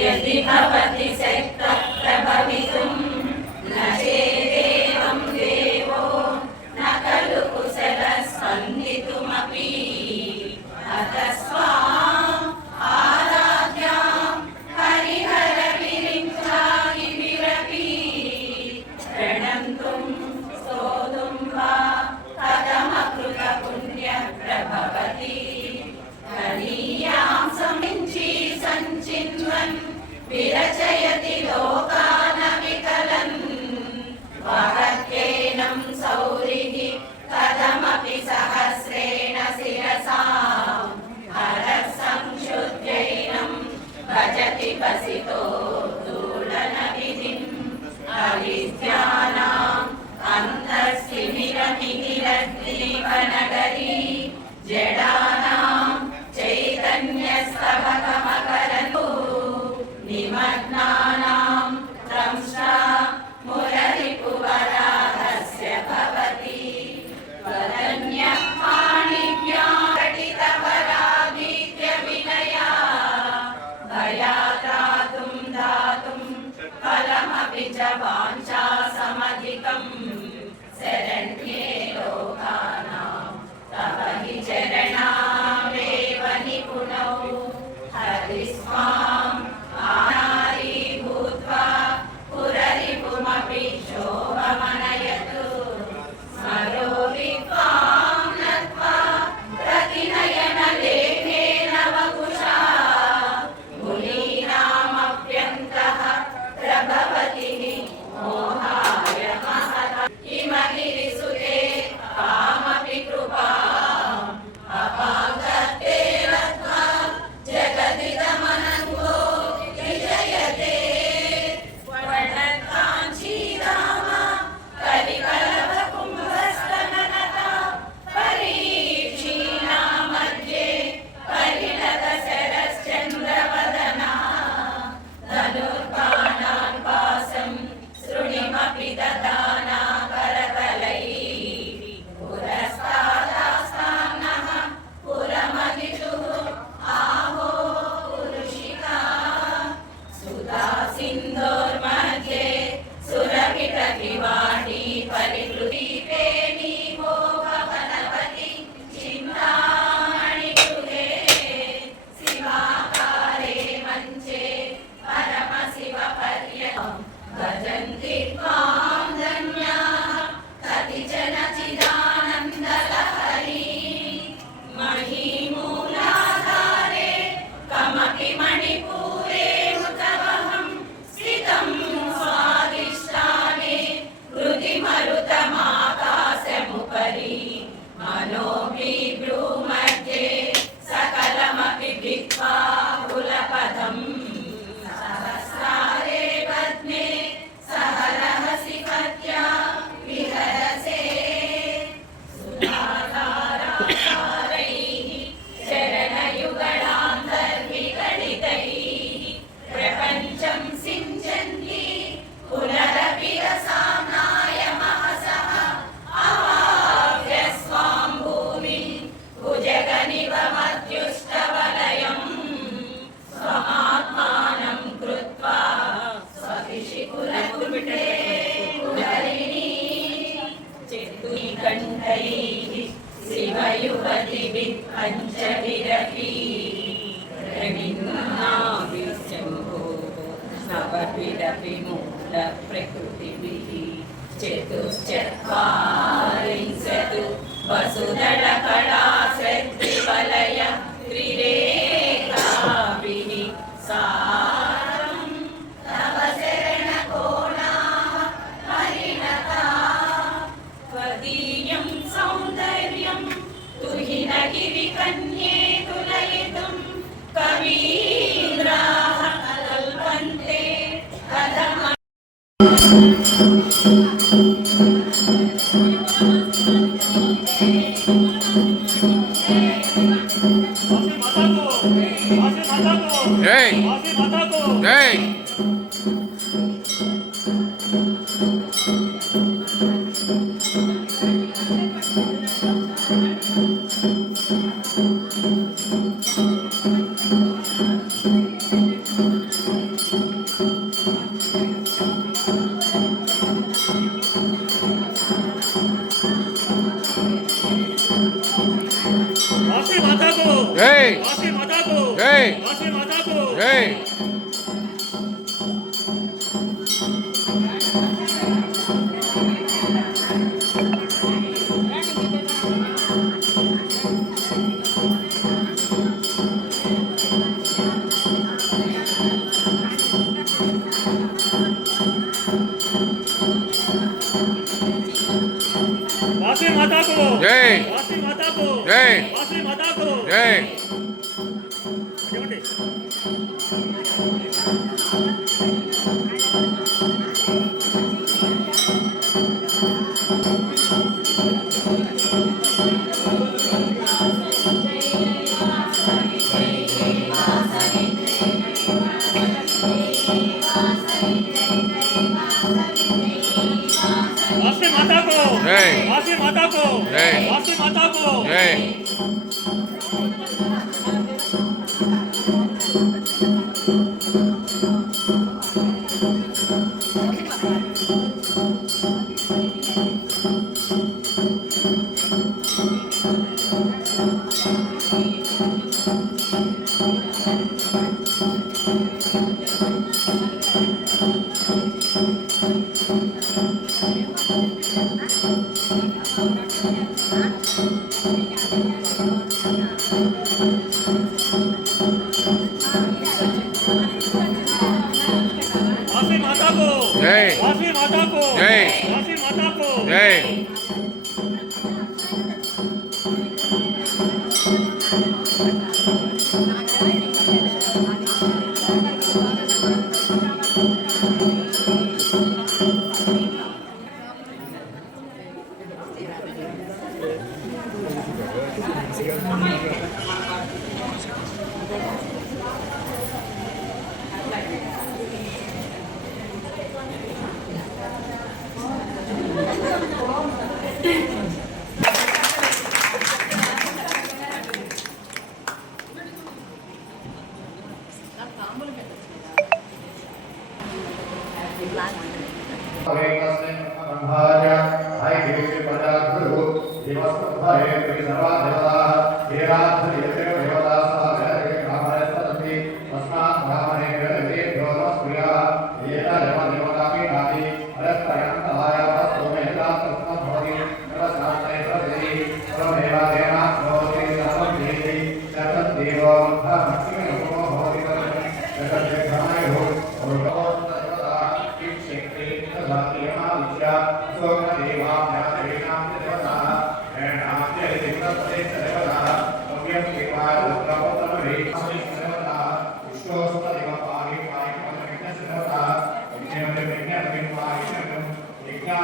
यदि भवति शक्तः प्रभवितुं జడానా لا في مولى Hey! Hey! Hey! జై. జై. జై. này Thank you. జై. మాతాకు జై.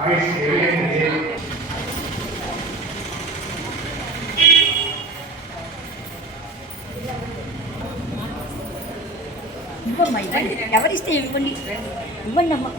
ఆయుష్ ఇవ్వమ్మా ఇవ్వండి. ఎవరిస్తే ఇవ్వండి? ఇవ్వండి అమ్మా